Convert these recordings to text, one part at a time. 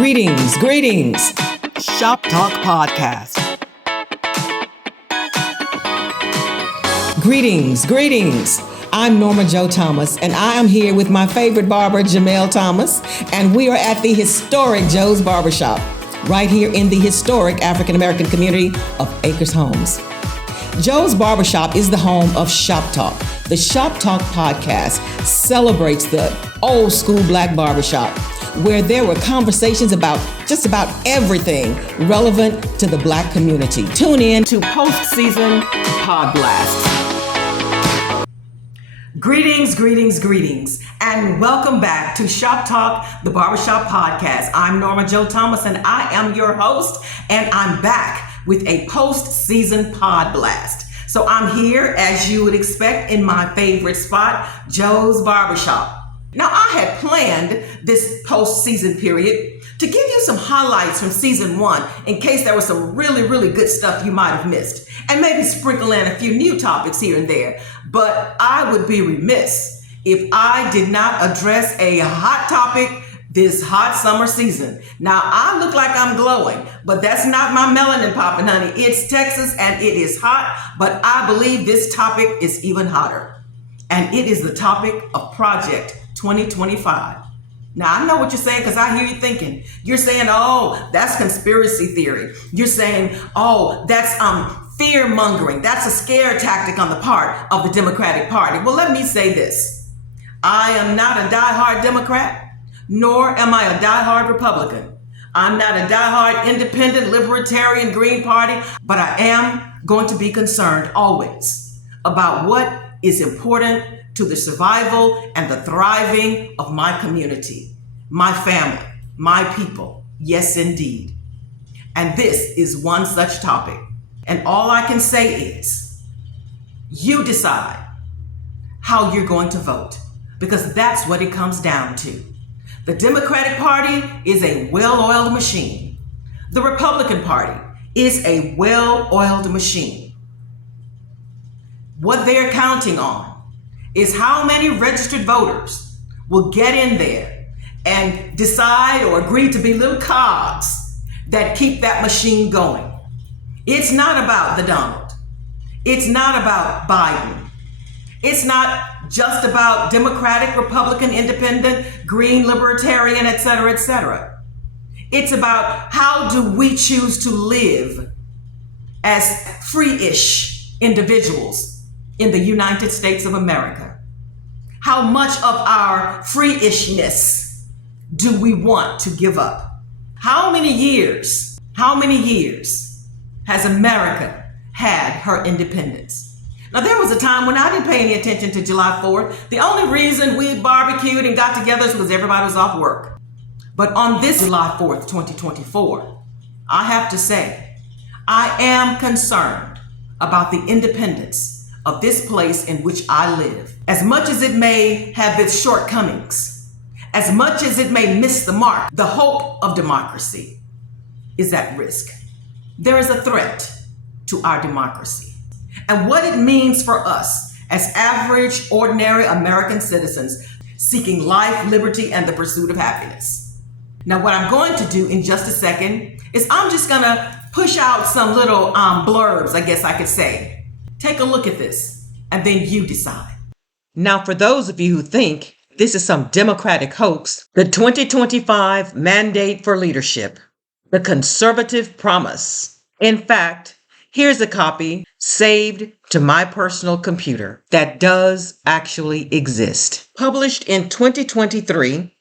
Greetings. Shop Talk Podcast. Greetings. I'm Norma Jo Thomas, and I am here with my favorite barber, Jamel Thomas, and we are at the historic Joe's Barbershop, right here in the historic African American community of Acres Homes. Joe's Barbershop is the home of Shop Talk. The Shop Talk podcast celebrates the old school black barbershop, where there were conversations about just about everything relevant to the black community. Tune in to post-season pod blasts. Greetings, and welcome back to Shop Talk, the Barbershop Podcast. I'm Norma Jo Thomas, and I am your host, and I'm back with a post-season pod blast. So I'm here, as you would expect, in my favorite spot, Joe's Barbershop. Now, I had planned this post-season period to give you some highlights from season 1 in case there was some really good stuff you might have missed, and maybe sprinkle in a few new topics here and there. But I would be remiss if I did not address a hot topic this hot summer season. Now, I look like I'm glowing, but that's not my melanin popping, honey. It's Texas and it is hot, but I believe this topic is even hotter. And it is the topic of Project 2025. Now, I know what you're saying because I hear you thinking. You're saying, oh, that's conspiracy theory. You're saying, oh, that's fear mongering. That's a scare tactic on the part of the Democratic Party. Well, let me say this. I am not a diehard Democrat, nor am I a diehard Republican. I'm not a diehard independent, libertarian, Green Party, but I am going to be concerned always about what is important to the survival and the thriving of my community, my family, my people. Yes, indeed. And this is one such topic. And all I can say is, you decide how you're going to vote, because that's what it comes down to. The Democratic Party is a well-oiled machine. The Republican Party is a well-oiled machine. What they're counting on is how many registered voters will get in there and decide or agree to be little cogs that keep that machine going. It's not about the Donald. It's not about Biden. It's not just about Democratic, Republican, Independent, Green, Libertarian, etc., etc. It's about how do we choose to live as free-ish individuals in the United States of America. How much of our free-ishness do we want to give up? How many years has America had her independence? Now, there was a time when I didn't pay any attention to July 4th. The only reason we barbecued and got together was everybody was off work. But on this July 4th, 2024, I have to say, I am concerned about the independence of this place in which I live. As much as it may have its shortcomings, as much as it may miss the mark, the hope of democracy is at risk. There is a threat to our democracy. And what it means for us as average, ordinary American citizens seeking life, liberty, and the pursuit of happiness. Now, what I'm going to do in just a second is I'm just going to push out some little blurbs, I guess I could say. Take a look at this, and then you decide. Now, for those of you who think this is some Democratic hoax, the 2025 Mandate for Leadership, the Conservative Promise. In fact, here's a copy saved to my personal computer that does actually exist. Published in 2023,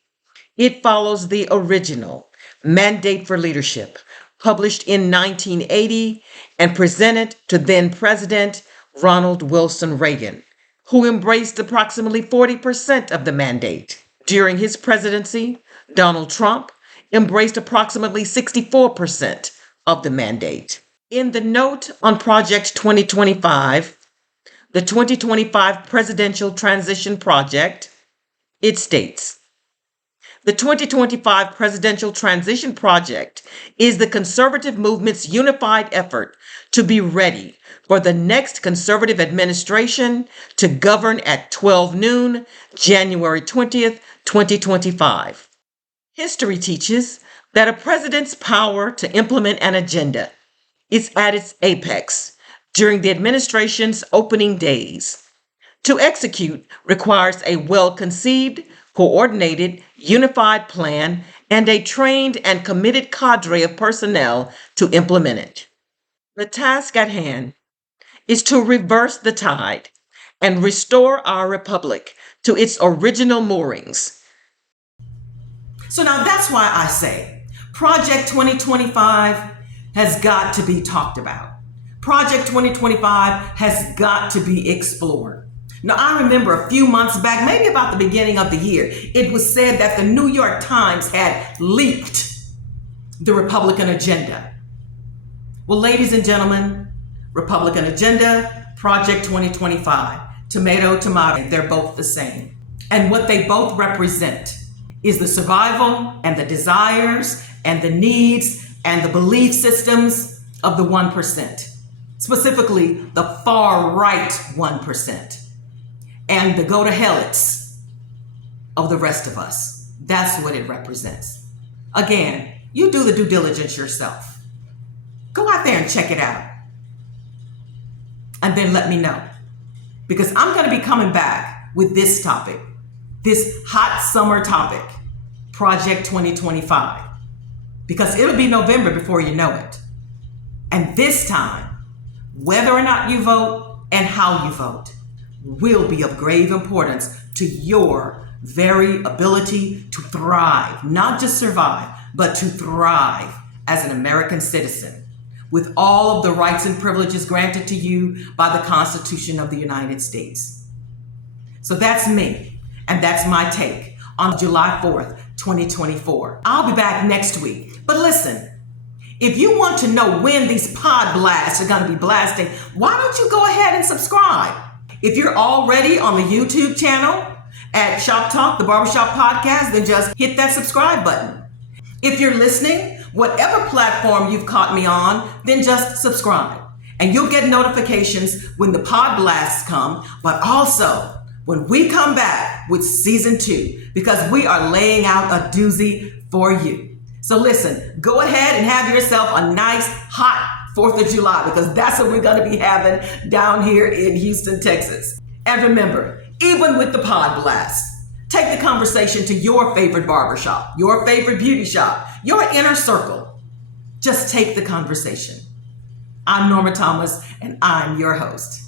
it follows the original Mandate for Leadership, published in 1980 and presented to then President Ronald Wilson Reagan, who embraced approximately 40% of the mandate. During his presidency, Donald Trump embraced approximately 64% of the mandate. In the note on Project 2025, the 2025 Presidential Transition Project, it states, the 2025 Presidential Transition Project is the conservative movement's unified effort to be ready for the next conservative administration to govern at 12 noon, January 20th, 2025. History teaches that a president's power to implement an agenda is at its apex during the administration's opening days. To execute requires a well-conceived, coordinated, unified plan and a trained and committed cadre of personnel to implement it. The task at hand is to reverse the tide and restore our republic to its original moorings. So now that's why I say Project 2025 has got to be talked about. Project 2025 has got to be explored. Now, I remember a few months back, maybe about the beginning of the year, it was said that the New York Times had leaked the Republican agenda. Well, ladies and gentlemen, Republican agenda, Project 2025, tomato, tomato, they're both the same. And what they both represent is the survival and the desires and the needs and the belief systems of the 1%, specifically the far right 1%, and the go to hellites of the rest of us. That's what it represents. Again, you do the due diligence yourself. Go out there and check it out. And then let me know. Because I'm going to be coming back with this topic, this hot summer topic, Project 2025. Because it'll be November before you know it. And this time, whether or not you vote and how you vote will be of grave importance to your very ability to thrive, not just survive, but to thrive as an American citizen with all of the rights and privileges granted to you by the Constitution of the United States. So that's me, and that's my take on July 4th, 2024. I'll be back next week. But listen, if you want to know when these pod blasts are going to be blasting, why don't you go ahead and subscribe? If you're already on the YouTube channel at Shop Talk, the Barbershop Podcast, then just hit that subscribe button. If you're listening, whatever platform you've caught me on, then just subscribe. And you'll get notifications when the pod blasts come, but also when we come back with season 2, because we are laying out a doozy for you. So listen, go ahead and have yourself a nice, hot 4th of July, because that's what we're going to be having down here in Houston, Texas. And remember, even with the pod blast, take the conversation to your favorite barbershop, your favorite beauty shop, your inner circle. Just take the conversation. I'm Norma Thomas, and I'm your host.